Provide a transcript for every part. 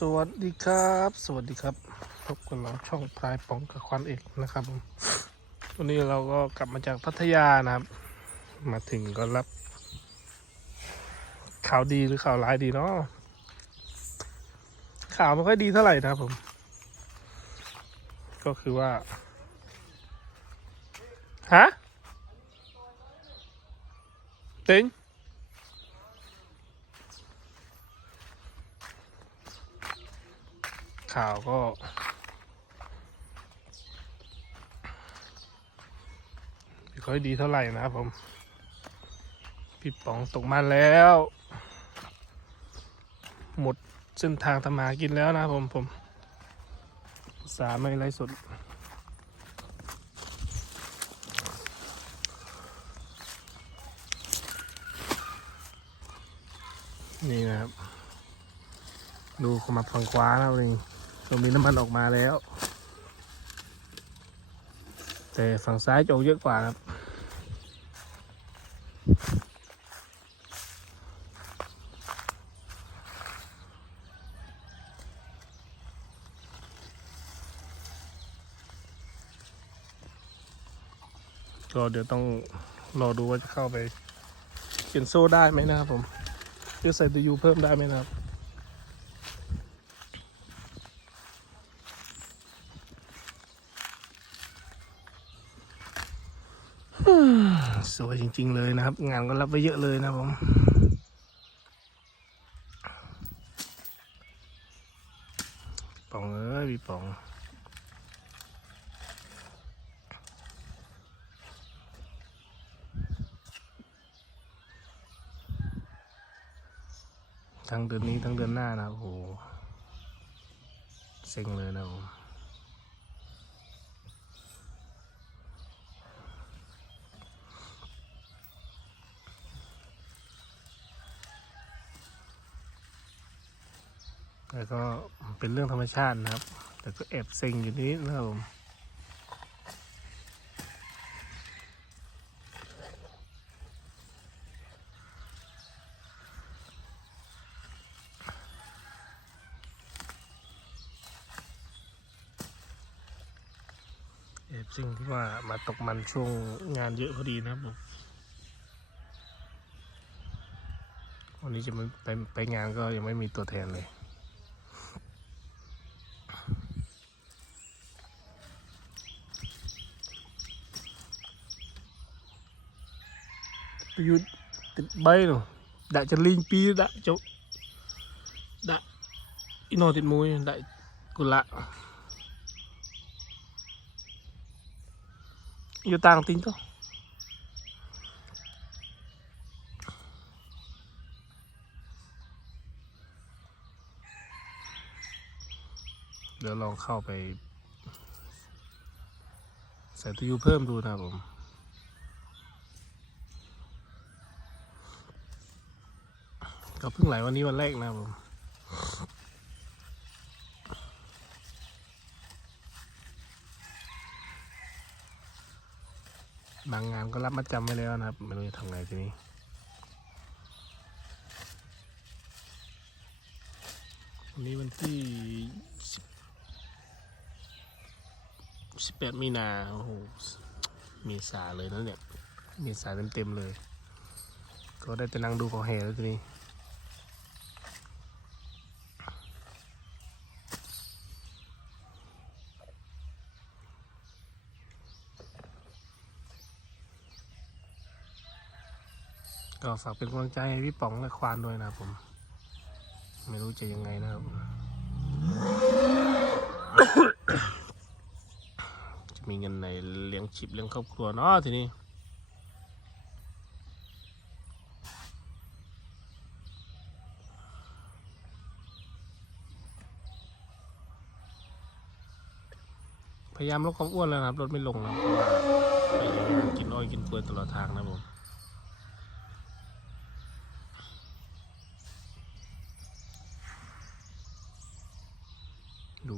สวัสดีครับ สวัสดีครับพบกับเราช่องพลายป๋องกับควันเอกนะครับผมวันนี้เราก็กลับมาจากพัทยานะครับ มาถึงก็รับ ข่าวดีหรือข่าวร้ายดีเนาะข่าวไม่ค่อยดีเท่าไหร่นะครับผม ก็คือว่าฮะเต็ง ข่าวก็ไม่ค่อยดีเท่าไหร่นะครับผมพี่ป๋องตกมันแล้ว หมดเส้นทางทำมากินแล้วนะครับผมผมสาไม่ไรสดนี่นะครับ ดูขมับฝั่งขวานะครับนี่ ก็มีน้ำมันออกมาแล้ว แต่ฝั่งซ้ายจะออกเยอะกว่าครับก็เดี๋ยวต้องรอดูว่าจะเข้าไปเปลี่ยนโซ่ได้ไหมนะครับผมหรือใส่ตัวยูเพิ่มได้ไหมนะครับ สวยจริง ๆ เลยนะครับ งานก็รับไปเยอะเลยนะผมป๋องเอ้ยพี่ป๋องทั้งเดือนนี้ทั้งเดือนหน้านะโอ้โหเซ็งเลยนะผม แต่ก็เป็นเรื่องธรรมชาตินะครับ แต่ก็แอบเซ็งอยู่นิดนะครับผมแอบซ็งที่ว่ามาตกมันช่วงงานเยอะพอดีนะครับผมวันนี้จะไปไปงานก็ยังไม่มีตัวแทนเลย ยูติดใบหนอได้กจะลิงปีได้กจบด้กอีโนติดมุ้ยด้กกุละอยู่ต่างติ้งตัวเดี๋ยวลองเข้าไปใส่ตัวยูเพิ่มดูนะครับผม ก็เพิ่งไหลวันนี้วันแรกนะผมบางงานก็รับมาจำไว้แล้วนะครับไม่รู้จะทำไงทีนี้วันนี้วันที่สิบแปดมีนาโอ้โหมีสาเลยนะเนี่ยมีสาเต็มๆเลย ก็ได้แต่นั่งดูเของแห่แล้วทีนี้ ก็ฝากเป็นกำลังใจให้พี่ป๋องและควานด้วยนะครับผม ไม่รู้จะยังไงนะครับ จะมีเงินในเลี้ยงชีพเลี้ยงครอบครัวเนาะทีนี้พยายามลดความอ้วนแล้วนะครับลดไม่ลงนะเพราะว่าไปกินอ้อยกินเปลือยตลอดทางนะผม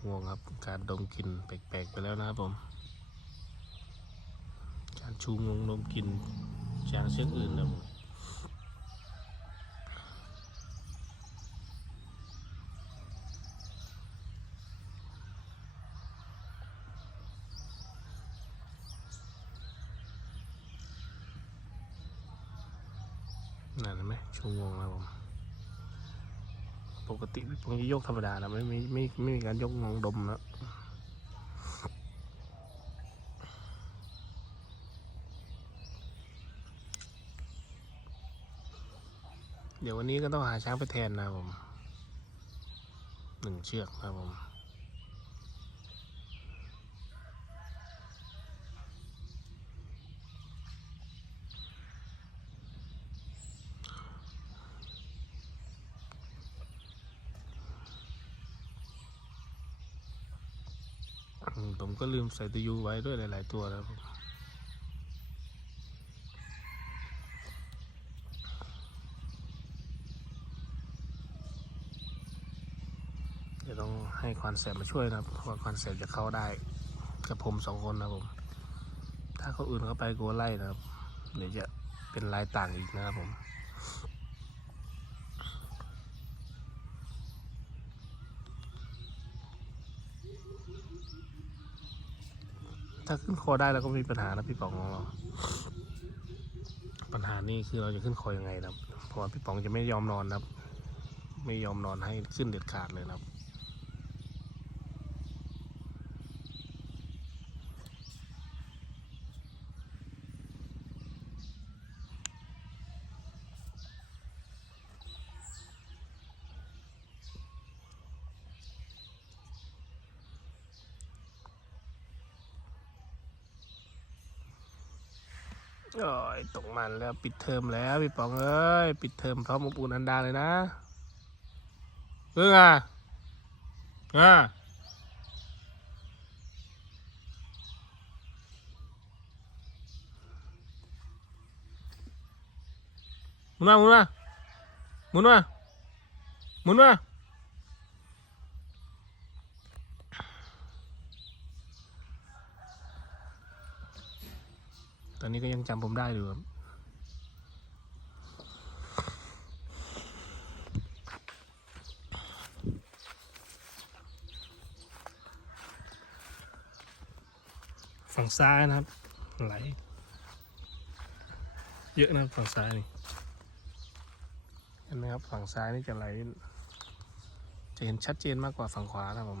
พวงครับ การดมกลิ่นแปลกๆไปแล้วนะครับผม การชูงงดมกลิ่นจางเชือกอื่นนะผมนั่นไหมชูงงแล้วผม ปกติพี่ปงจะยกธรรมดานะไม่ไม่ไม่ไม่มีการยกงองดมนะเดี๋ยววันนี้ก็ต้องหาช้างไปแทนนะผมหนึ่งเชือกนะผม ผมก็ลืมใส่ตะยูไว้ด้วยหลาย ๆ ตัวแล้วผมเดี๋ยวต้องให้ควอนเซปมาช่วยนะครับเพราะว่าควอนเซปจะเข้าได้ กับผมสองคนนะผม ถ้าเขาอื่นเข้าไปกลัวไล่นะครับ เดี๋ยวจะเป็นลายต่างอีกนะครับผม ถ้าขึ้นคอได้แล้วก็ไม่มีปัญหานะพี่ป๋องของเราปัญหานี่คือเราจะขึ้นคอยังไงนะครับเพราะว่าพี่ป๋องจะไม่ยอมนอนนะครับ ไม่ยอมนอนให้ขึ้นเด็ดขาดเลยนะครับ โอ้ยตกมันแล้วปิดเทอมแล้วพี่ป๋องเอ้ยปิดเทอมพร้อมอบอุ่นอันดาเลยนะเพิ่งอะอะมุนมาหมุนมาหมุนมาหมุนมา อนนี้ก็ยังจำผมได้อยู่ครับฝั่งซ้ายนะครับ ไหล เยอะนะฝั่งซ้ายนี่เห็นไหมครับฝั่งซ้ายนี่จะไหล จะเห็นชัดเจนมากกว่าฝั่งขวานะผม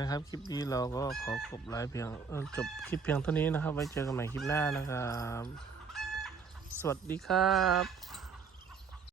นะครับ คลิปนี้เราก็ขอจบไลฟ์เพียงจบคลิปเพียงเท่านี้นะครับ ไว้เจอกันใหม่คลิปหน้านะครับ สวัสดีครับ